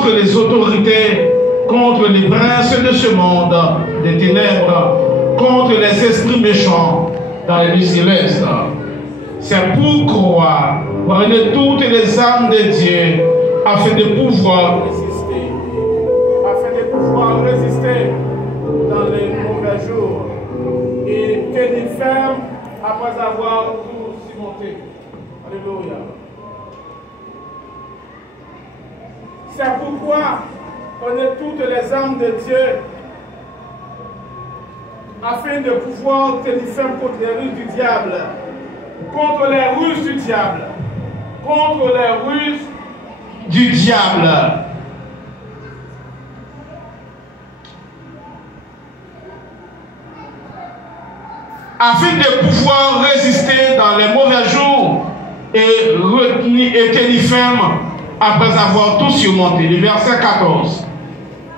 contre les autorités, contre les princes de ce monde, des ténèbres, contre les esprits méchants dans les lieux célestes. C'est pour croire, prenez toutes les âmes de Dieu, afin de pouvoir résister dans les mauvais jours et tenir ferme après avoir tout surmonté. Alléluia. C'est pourquoi prenez toutes les âmes de Dieu afin de pouvoir tenir ferme contre les ruses du diable. Contre les ruses du diable. Contre les ruses du diable. Afin de pouvoir résister dans les mauvais jours et retenir et tenir ferme après avoir tout surmonté. Le verset 14.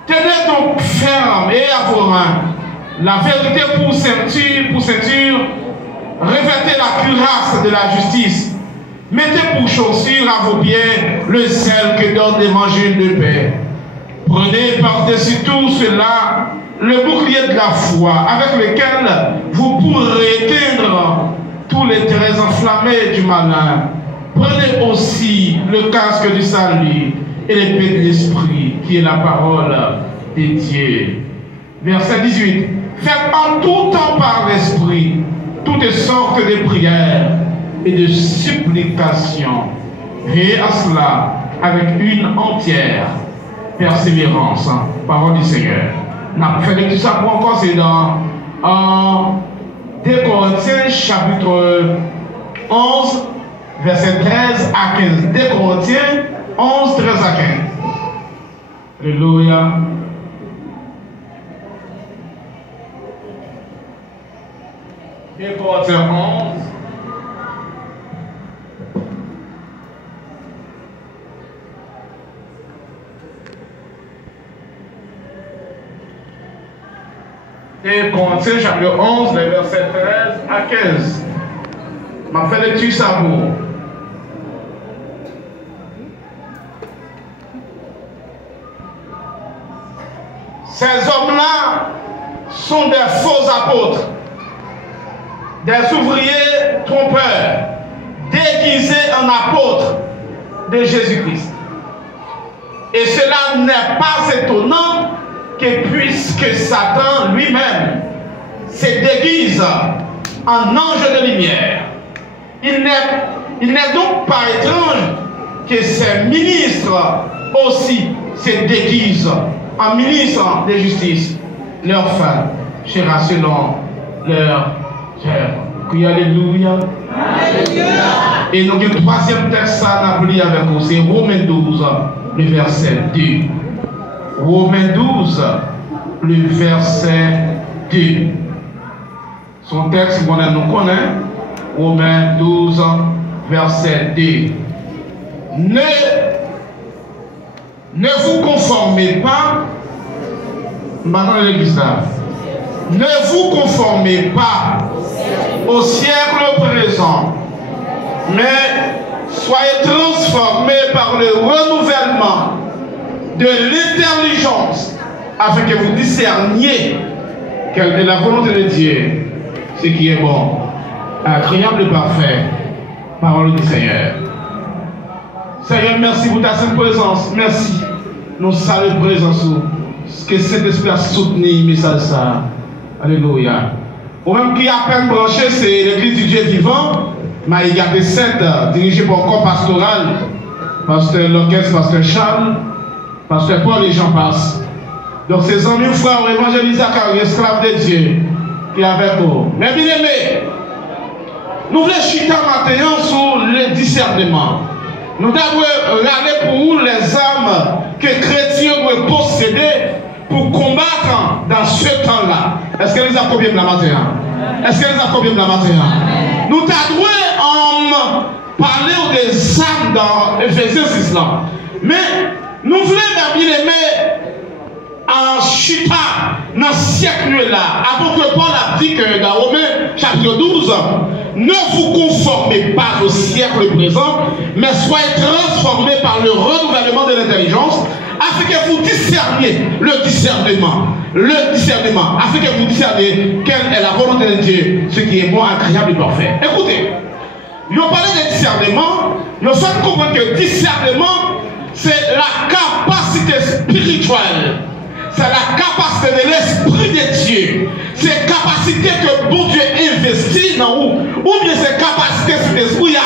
Tenez donc ferme et à vos mains la vérité pour ceinture, revêtez la cuirasse de la justice, mettez pour chaussure à vos pieds le sel que donne l'évangile de paix. Prenez par-dessus tout cela le bouclier de la foi, avec lequel vous pourrez éteindre tous les traits enflammés du malin. Prenez aussi le casque du salut et l'épée de l'esprit, qui est la parole de Dieu. Verset 18. Faites en tout temps par l'esprit toutes sortes de prières et de supplications, et à cela avec une entière persévérance. Parole du Seigneur. On a fait tout ça pour encore, c'est dans 2 Corinthiens chapitre 11, verset 13 à 15. 2 Corinthiens 11, 13 à 15. Alléluia. Corinthiens 11. Et Corinthiens chapitre 11, les versets 13 à 15. M'a fait lecture ça pour. Ces hommes-là sont des faux apôtres, des ouvriers trompeurs, déguisés en apôtres de Jésus-Christ. Et cela n'est pas étonnant que puisque Satan lui-même se déguise en ange de lumière, il n'est donc pas étrange que ses ministres aussi se déguisent en ministres de justice. Leur fin sera selon leur cœur. Alléluia. Et donc le troisième texte, ça n'a plus avec nous, c'est Romains 12, le verset 2. Romains 12, le verset 2. Son texte, qu'on nous connaît, Romains 12, verset 2. Ne vous conformez pas, maintenant l'église là, ne vous conformez pas au siècle présent, mais soyez transformés par le renouvellement de l'intelligence, afin que vous discerniez quelle est la volonté de Dieu, ce qui est bon, agréable et parfait. Parole du Seigneur. Seigneur, merci pour ta sainte présence. Merci. Nous saluons présence. Que cet esprit a soutenu le message ça. Alléluia. Ou même qui a peine branché, c'est l'église du Dieu vivant. Maïgate 7, dirigé par le corps pastoral. Pasteur Locquès, Pasteur Charles, Pasteur Paul et j'en passe. Donc ces amis, frères, évangélisent Zacharie, esclave de Dieu, qui est avec vous. Mais bien aimé, nous voulons chuter maintenant sur le discernement. Nous devons regarder pour nous les armes que les chrétiens doivent posséder pour combattre dans ce temps-là. Est-ce qu'elles ont combien de la matière? Est-ce qu'elles ont combien de la matière? Nous devons parler des armes dans Ephésiens 6 là. Mais nous voulons bien aimer en chutant dans ce siècle-là, avant que Paul a dit que dans Romains chapitre 12, ne vous conformez pas au siècle présent, mais soyez transformés par le renouvellement de l'intelligence, afin que vous discerniez le discernement. Le discernement, afin que vous discerniez quelle est la volonté de Dieu, ce qui est bon, agréable et parfait. Écoutez, ils ont parlé de discernement, ils ont fait comprendre que discernement, c'est la capacité spirituelle. C'est la capacité de l'Esprit de Dieu. C'est la capacité que bon Dieu investit dans vous. Ou bien c'est la capacité que l'Esprit a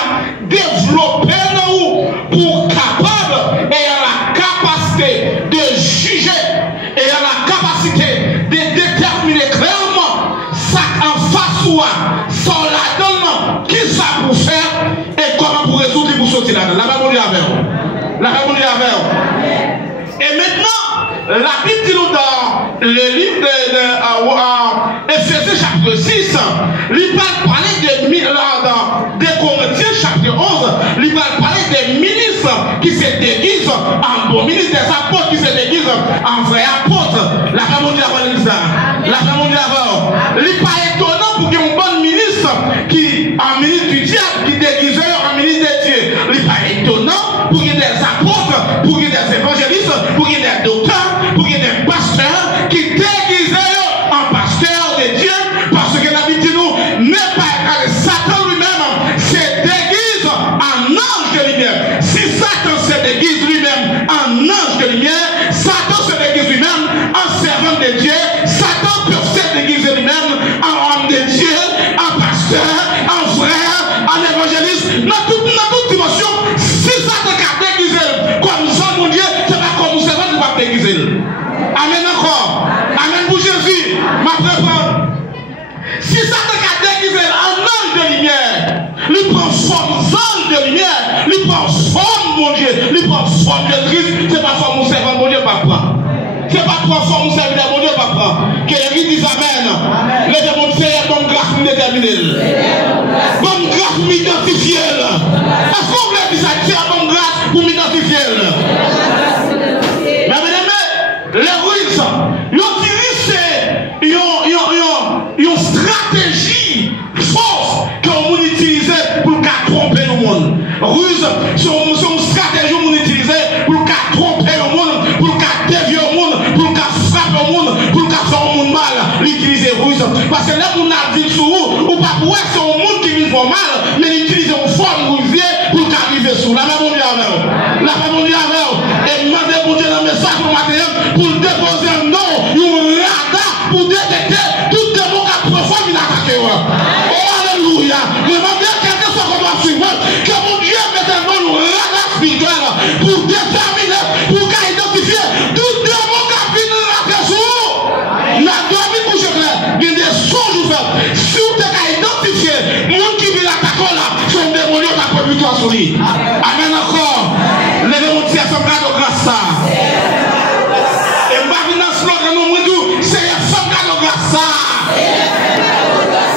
développée dans vous pour capable et à la capacité de juger et à la capacité de déterminer clairement ça en face ou sans la donne, qui ça pour faire et comment pour résoudre pour sortir là-dedans. La Bible avec vous. La Bible avec vous. Et maintenant, la Bible dit nous dans le livre de Éphésiens chapitre 6, il va parler des Corinthiens chapitre 11, il va parler des ministres qui se déguisent en bons ministres, des apôtres qui se déguisent en vrais apôtres. La Bible dit avant ça. La Bible dit avant. Il n'est pas étonnant pour qu'un bon ministre qui, en ministre du diable, qui déguise en ministre de Dieu, il n'est pas étonnant pour qu'il y ait des apôtres, pour qu'il y ait des évangélistes, pour qu'il y ait des docteurs, pour qu'il y ait des pasteurs qui déguisent en pasteurs de Dieu, parce que la Bible dit nous, n'est pas Satan lui-même se déguise en ange de lumière. Si Satan se déguise lui-même en ange de lumière, Satan se déguise lui-même en servant de Dieu, Satan peut se déguiser lui-même en homme de Dieu, en pasteur, en frère, en évangéliste, dans toute dimension. Si Satan a déguisé comme ça, mon Dieu, c'est pas comme vous savez qu'il va déguiser. Amen encore. Amen pour Jésus. Ma préférence. Si Satan a déguisé en ange de lumière, il prend forme d'ange de lumière, il prend forme, mon Dieu, il prend forme de Christ, c'est pas forme mon servant, mon Dieu, papa. C'est pas trois formes, mon serviteur, mon Dieu, papa. Que les rites disent Amen. Les démons c'est bon grâce pour déterminer. Bonne grâce pour m'identifier. Est-ce qu'on voulait dire ça? C'est bonne grâce pour m'identifier. Mais mesdames, les ruses, ils utilisent une stratégie force qu'on utilise pour tromper le monde. Ruse, c'est une stratégie qu'on utilise pour tromper le monde, pour dévier le monde, pour frapper le monde, pour faire le monde mal. L'utiliser ruse. Parce que là, on a dit sur vous, ou pas pour être sur le monde qui vit pour mal, mais l'utiliser en forme rusée pour arriver sur. La même on dit avec vous. La même on dit avec vous. Et demandez pour Dieu dans le message pour matériel pour déposer un nom, un radar pour détecter tout démon qui a profond une attaque. Oh, alléluia. Demandez à quelqu'un soit comme la suivante, que mon Dieu mette un nom, un radar spirituel pour déterminer, pour identifier tout démon qui a fini la personne. La dormie pour je clair, il y a des songes ouverts. Si vous avez identifié, le monde qui vit l'attaquant là, son démon qui a prévu toi sur lui. Amen encore. Levez-vous de cette femme de grâce. Et maintenant, slogan, nous disons, c'est une femme de grâce.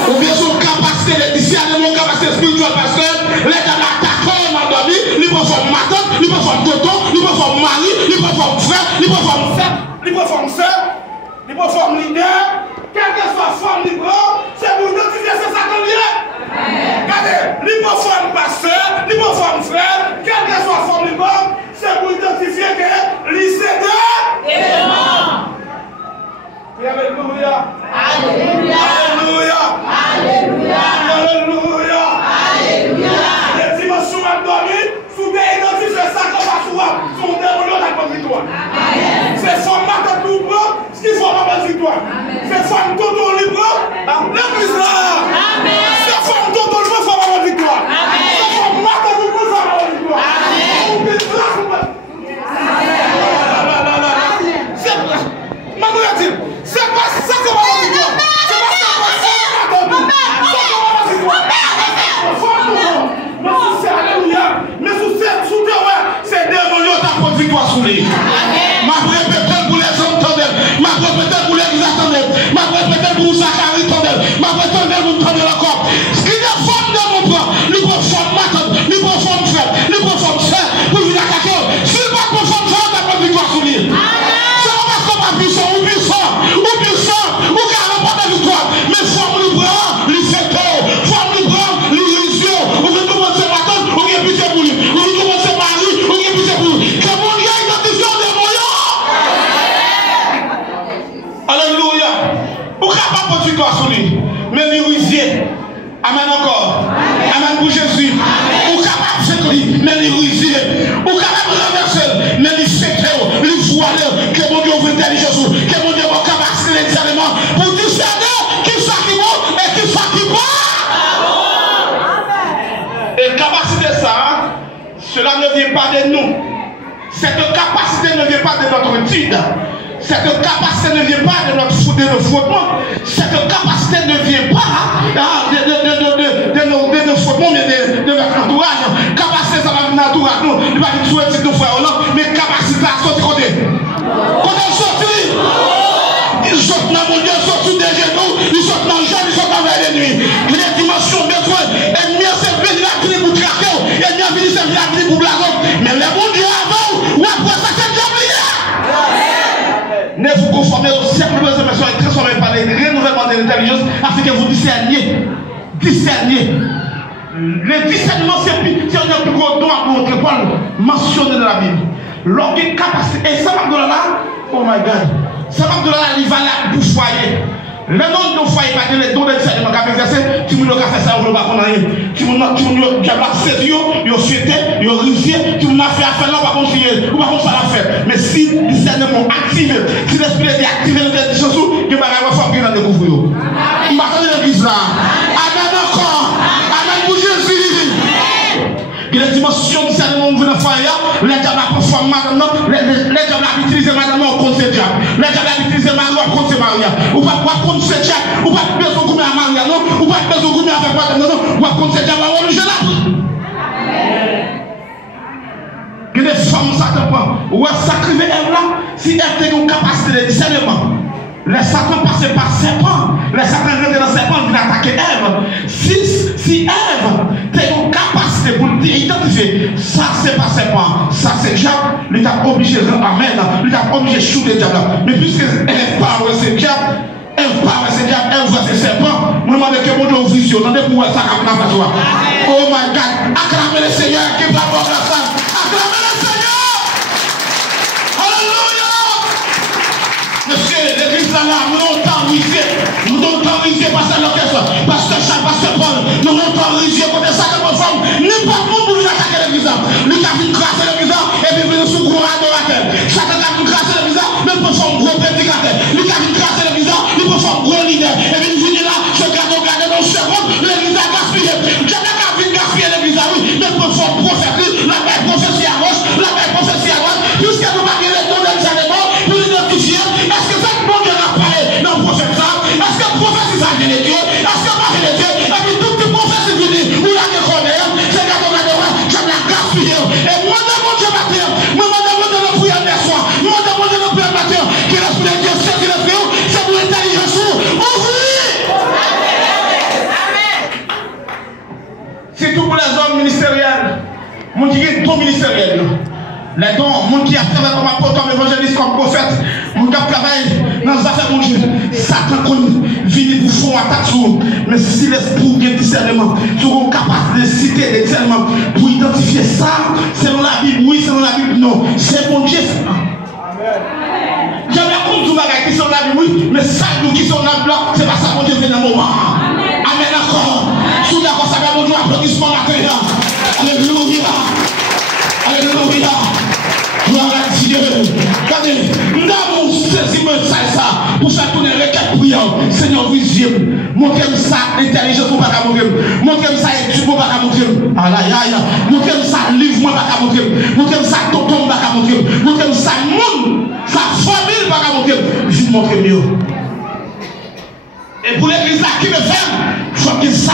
Ou bien son capacité de discernement, capacité spirituelle, parce que les attaquants ont endormi, ils peuvent faire matin, ils peuvent faire tonton, ils peuvent faire mari, ils peuvent faire frère, ils peuvent faire frère, ils peuvent faire sœur, ils peuvent faire leader, quelle que soit forme du grand, c'est pour nous dire c'est ça qu'on vient. Regardez, ils peuvent faire pasteur, ils peuvent faire frère, quelle que soit forme du grand, c'est pour identifier que l'ICD est mort. Alléluia. Alléluia. Alléluia. Alléluia. Alléluia. Alléluia. Les dimensions mal dormies, sous des identités, c'est ça qu'on va souvent. Son démon n'a pas de victoire. C'est format de tout blanc, ce qui forme pas de victoire. C'est forme tout au libre, l'église là. C'est forme tout au libre, forme pas de victoire. C'est format de tout blanc, forme pas de victoire. C'est pas ça qu'on va voir victoire. C'est pas ça qu'on va voir victoire. Mais sous c'est alléluia. Mais sous c'est démonieux ta propre victoire sous lui. Ma répété pour les hommes tendels. Ma répété pour les attendels. Ma répété pour Zacharie tendel. Ma répété pour tendel encore. Ce qui est forme de mon plan, libre forme matin, libre forme frère, libre forme sœur, pour vous attaquer. S'il va conforme ça, ta propre victoire sous lui. Ça va pas comme un puissant ou puissant. Ou qui a remporté la victoire, mais forme le bras, lui fait tort, forme le bras, l'illusion, ou que tout le monde se matin, ou qu'il y a plus pour lui, ou que tout le monde se marie, ou qu'il y a plus pour lui. Que mon Dieu identifie des moyens. victoire sur lui. Mais lui rusier. Amen encore. Amen pour Jésus. Ou capable de faire lui, mais lui rusier. Ou capable de renverser, mais lui secteur, lui voiler, que mon Dieu ouvre intelligence, que mon Dieu va capacité de discernement pour discerner qui soit qui bon et qui soit qui bon. Et capacité ça, cela ne vient pas de nous. Cette capacité ne vient pas de notre étude. Cette capacité ne vient pas de notre frottement. Cette capacité ne vient pas de nos frottements, mais de notre entourage. Capacité, ça va venir dans l'entourage. Nous, il va dire tout un petit peu frère Hollande, mais capacité à sortir côté. Côté sortir. Ils sortent dans mon Dieu, ils sortent des genoux, ils sortent dans le jour, ils sortent dans la nuit. Les dimensions besoin. Et mieux c'est venir la vie pour traquer. Et mieux venir c'est venir la vie pour blaguer. Mais les bons dieux avant, ou après ça, c'est déjà oublié. Ne vous conformez au siècle de vos émotions et transformez par les renouvellement de l'intelligence afin que vous discerniez. Discerniez. Le discernement, c'est un plus gros don à votre Paul mentionné dans la Bible. L'orgueil capacité. Et ça va de là, oh my God. Ça va de là, il va là pour foyer. Le nom de foyer, pas de les dons de discernement qu'a exercé, tu me l'as fait ça, on ne va pas rien. Tu me l'as saisi, tu as souhaité, tu as réussi, tu me l'as fait affaire là, on va continuer, on va faire l'affaire. Mais si le discernement active, si l'esprit est activé dans cette chose, il va y avoir force qui va découvrir. On va faire l'église là. Amen encore. Amen pour Jésus. Il y a des dimensions de discernement où vous ne faites rien, les diables la performent maintenant, les diables la utilisent maintenant contre ce diable. Les diables la utilisent maintenant contre ce Maria. Ou pas contre ce diable, ou pas besoin de goumer à Maria, non, ou pas besoin de goumer avec moi, non, ou pas contre ce diable, on le gèle. Il y a des femmes, ça te prend. Ou est sacrifier elle là, si elle a une capacité de discernement. Les Satan passaient par serpent. Les Satan rentraient dans le serpent, ils attaquaient Ève. Si Ève a une capacité pour identifier, ça c'est pas serpent, ça c'est diable, il t'a obligé de amen, il t'a obligé de shooter le diable. Mais puisque elle parle de ce diable, elle voit ce serpent, je me demande que mon Dieu ouvre les yeux, attendez pour ça comme la joie. Oh my God, acclamez le Seigneur qui va voir la salle. Acclamez le Seigneur. Alléluia. Monsieur, l'église là, nous n'avons pas autorisé passer à l'orchestre, pasteur Charles, pasteur Paul, nous n'avons pas autorisé côté ça que nos femmes, n'importe où pour nous attaquer l'église. Lui qui a vu grâce à l'église, et puis nous sommes gros adorateurs. Chacun a vu grâce à l'église, nous performons gros prédicateurs. Lui qui a vu grâce à l'église, nous performons gros leader. Et puis nous venons là, je garde dans le second, l'église a gaspillé. Chacun a vu gaspiller l'église, oui, nous performons prophète, la paix prophétie à gauche, la paix prophétie à droite, puisque nous marquons les dons de discernement pour identifier, est-ce que ça bon Dieu a parlé dans le prophète ça? Est-ce que le prophète ça vient de Dieu? Est-ce que Marie de Dieu? Et puis tout le prophète est venu, où la déconner, c'est quand on a des rois, j'aime la gaspiller. Et moi, mon Dieu matin, moi, demande de prière des soirs, moi, demande de prière matin, que l'esprit de Dieu saisit le feu, c'est pour l'intelligence, ouvrir. C'est tout pour les hommes ministériels. Mon Dieu, il y a ton ministériel. Les dons, mon qui a travaillé comme apôtre, comme évangéliste, comme prophète, mon qui a travaillé dans les affaires, mon Dieu, Satan vient pour faire attaque sur nous. Mais si l'esprit vient discernement, nous avons capacité de citer des discernements pour identifier ça, selon la Bible, oui, selon la Bible, non. C'est mon Dieu. J'aime bien qu'on nous bagaille qui sont dans la Bible, oui, mais ça, nous qui sont dans la Bible, c'est pas ça, mon Dieu, vient dans le moment. Amen, encore. Sous d'accord, ça va, mon Dieu, applaudissement maintenant. Alléluia. Alléluia. Gloire à Dieu. Regardez, nous avons saisi ça pour faire tourner les requêtes prières. Seigneur, visible. Montrez-moi ça, intelligence, pour pas montrer. Montrez-moi ça, étude, pour pas montrer. Aïe, aïe. Montrez-moi ça, livre, moi, pas montrer. Montrez-moi ça, tonton, pas montrer. Montrez-moi ça, monde, sa famille, pas montrer. Je vous montre mieux. Et pour l'église là qui me fait, il faut que ça,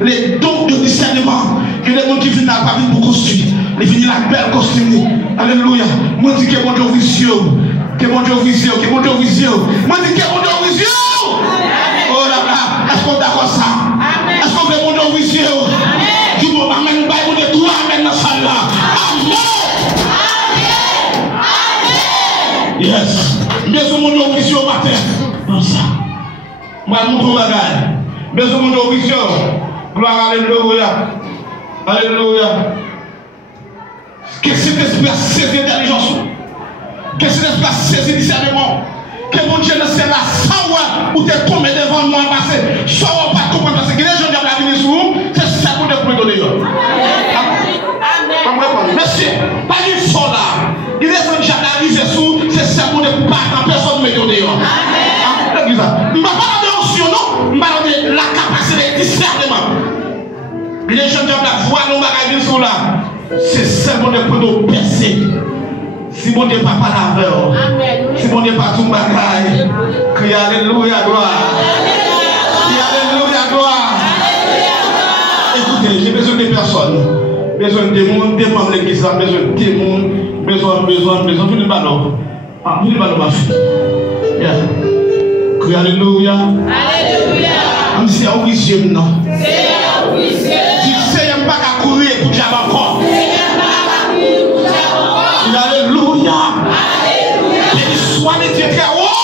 les dons de discernement, que les gens qui viennent là, pas venir pour construire. Les venir la belle costume. Alléluia. Moi dis que mon Dieu visio. Que mon Dieu visio. Que mon Dieu visio. Moi dis que mon Dieu visio. Oh là là. Est-ce qu'on est d'accord ça? Est-ce qu'on veut mon Dieu visio? Dis-moi, amen. Mon Dieu, toi, amen dans la salle là. Amen. Amen. Yes. Besoin mon Dieu visio matin. Comme ça. Moi, je montre la gagne. Besoin mon Dieu visio. Gloire, alléluia. Alléluia. Que cet esprit a saisi l'intelligence, que cet esprit a saisi le discernement, que mon Dieu ne sait pas savoir où tu es tombé devant moi parce que soit on pas comprendre parce que les gens qui ont venir sur vous, c'est ça pour te donner. Amen. Monsieur, pas une fois là. Il est en train d'arriver sous, c'est ça pour ne pas attendre personne me donner. Amen. Je ne vais pas donner option, non. Je vais donner la capacité de discernement. Les gens qui ont la voix, nous va sur là. C'est seulement pour nous percer. Si mon Dieu pas la peur, si mon Dieu pas tout bagaille, crie alléluia gloire. Crie alléluia gloire. Écoutez, j'ai besoin de personnes. Besoin de monde, des membres de l'église, besoin de témoins, besoin de le ballon. Ah, le ballon ma fille. Crie alléluia. Alléluia. On dit c'est un huitième non. C'est un huitième. Tu sais, il n'y a pas qu'à courir pour dire encore. Alléluia. Alléluia. Et soit les dieux très haut.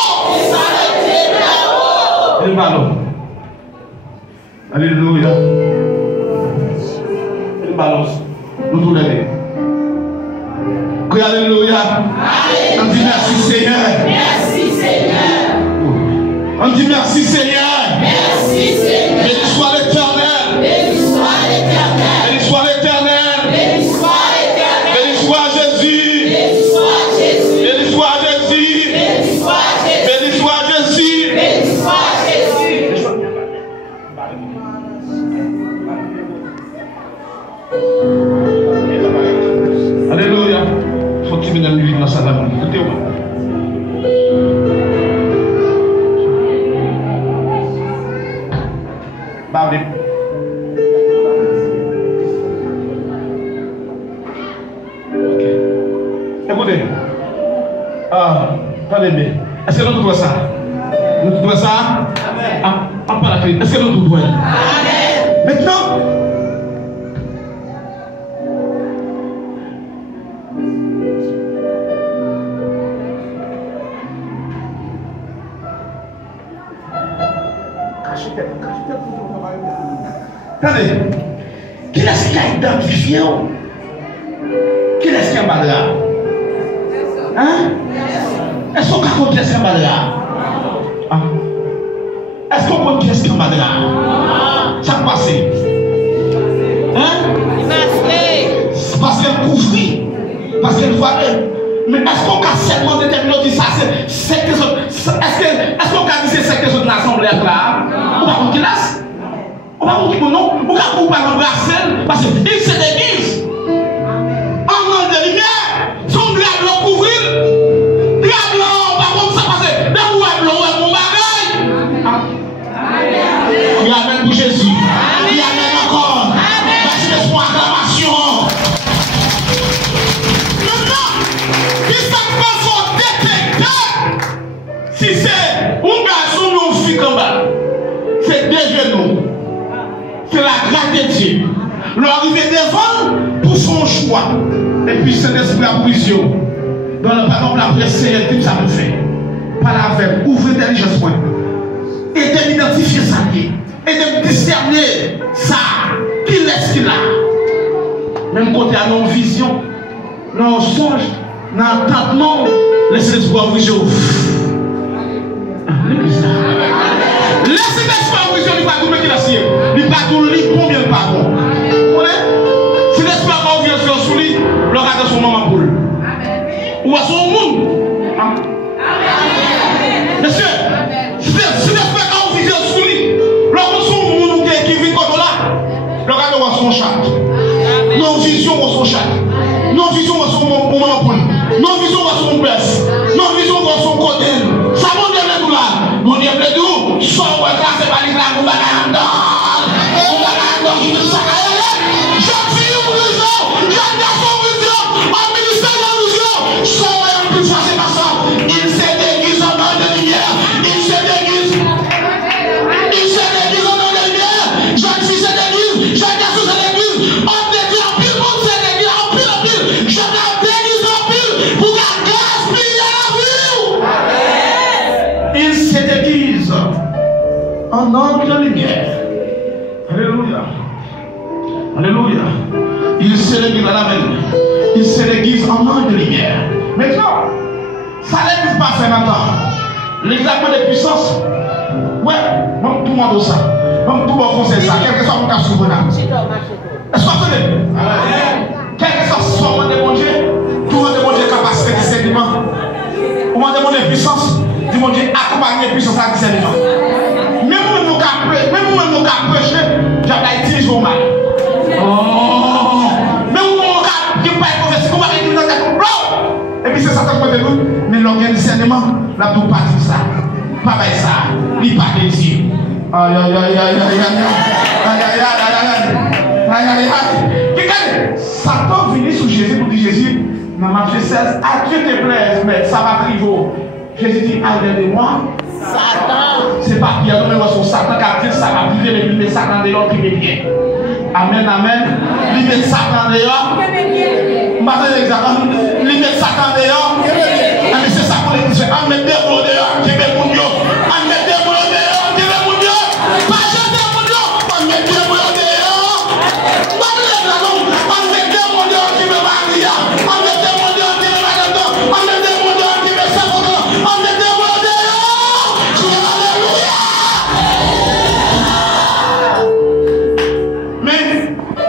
Le ballon. Alléluia. Le ballon. Nous tous les deux. Alléluia. On dit merci Seigneur. Merci Seigneur. On dit merci Seigneur. Merci Seigneur. Béni soit l'Éternel. Béni soit l'Éternel. Béni soit l'Éternel. Béni soit l'Éternel. Béni soit Jésus. Béni soit Jésus. Béni soit Jésus. Béni soit Jésus. Béni soit Jésus. Béni soit Jésus. Alléluia. Faut-il venir vivre dans sa vie? Écoutez-moi. Parlez. Ok. Écoutez. Attendez bien. Est-ce que nous trouvons ça? Nous trouvons ça? Amen. Ah, pas la clé. Est-ce que nous trouvons? Amen. Maintenant. Attendez, qui est-ce qui a identifié? Qui est-ce qui a mal là? Hein? Est-ce qu'on compte qui est-ce qui a mal là? Est-ce qu'on compte qui est-ce qui a mal là? Ça passe. Hein? Parce qu'elle couvrit, parce qu'elle voyait. Mais est-ce qu'on a seulement déterminé dit ça? Est-ce qu'on a dit c'est que notre assemblée là? On va contre qui là? On va vous dire non, on va vous parler de Marcel, parce qu'il se déguise. En nom de lumière, son diable le couvrir. Diable, par contre, ça passe. Dans le blanc, on mon bagage. Il y a même pour Jésus. Il y a même encore. Parce que c'est pour acclamation. Maintenant, qui s'en passe au détecteur? Si c'est un garçon ou une fille comme ça, c'est des genoux. C'est la grâce de Dieu. L'arrivée devant pour son choix. Et puis c'est l'esprit à vision. Dans le parole de la presse, c'est ça me fait. Par la veille, ouvrez l'intelligence. Et de m'identifier ça. Et de me discerner ça. Qui est-ce qu'il a? Même côté à nos visions, nos songes, nos entendements, laissez l'esprit à vision. Laissez l'esprit à vision, il va tout mettre la sienne. Il va tout lire combien de pardon. Si l'esprit à vision sous lui, le regarde son maman pour lui. Ou à son monde. Monsieur, si l'esprit à vision sous lui, le regarde son monde qui vit comme là, le regarde son chat. Non vision ou son chat. Non vision ou son maman pour lui. Non vision ou son bœuf. Non vision ou son côté. Ça monte de nous là. Mon Dieu, le doux, soit ou à grâce et valide la gouvernante. En ordre de lumière. Alléluia. Alléluia. Il se déguise à la main. Il se déguise en ordre de lumière. Maintenant, ça n'existe pas faire longtemps. L'examen de puissance. Ouais, même tout le monde a ça. Même tout le monde conseille ça. Quel que soit mon cas souverain. Est-ce que vous avez? Quel que soit mon de mon Dieu, tout le monde de mon Dieu capacité de discernement. Au moment de mon puissance, du mon Dieu accompagner puissance à discernement. Même mon cas prêcher, j'ai utilisé au mal. Oh! Même mon cas, je ne peux pas être comme avec nous. Et puis c'est ça que je nous, mais l'organisation, la tout pas dit ça. Pas ça. Il pas de Dieu. Aïe aïe aïe aïe aïe aïe aïe aïe aïe aïe. Regardez, Satan vient sur Jésus pour dire Jésus, dans Matthieu 16, à Dieu te plaise, mais ça va priver. Jésus dit, aïe de moi. Satan. C'est pas Pierre, mais son Satan qui a dit ça va priver, mais il met Satan dehors qui met bien. Amen, amen. Il met Satan dehors. Il met Satan dehors. C'est ça pour les dire. On met des mots dehors, qui met mon Dieu. On met des mots dehors, qui met mon Dieu. Pas jeter mon Dieu. On met des mots dehors. On met des mots dehors qui met Maria. On met des mots dehors qui met Madame. On met des mots dehors qui met Saint-Paul. On met des mots dehors. Alléluia. Mais,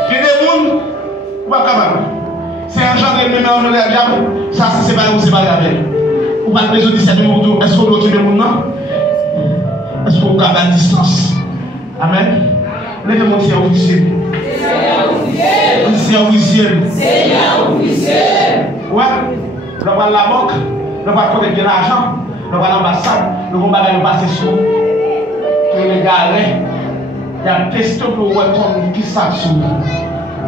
il y a des gens, pas capable. C'est un genre de mémoire de la diable. Ça, c'est pas vous, c'est pas la veille. Ou pas besoin de discernement. Est-ce qu'on doit tuer le monde? Est-ce qu'on garde à distance? Amen. Levez mon servicier. Servicier. Ouais. Nous allons à la banque. Nous allons collecter l'argent. Nous allons à l'ambassade. Nous allons passer sur les galets. Il y a un question pour voir qui s'assume.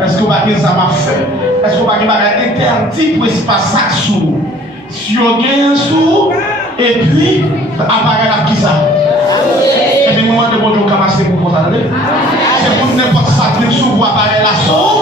Est-ce que vous avez ça m'a fait? Est-ce que vous avez interdit pour espace ça sous? Si vous avez un sous, et puis, apparaît la qui ça? Et puis, moment de bon Dieu, comment c'est pour vous aller? C'est pour n'importe ça, qui sous, vous apparaît la sous.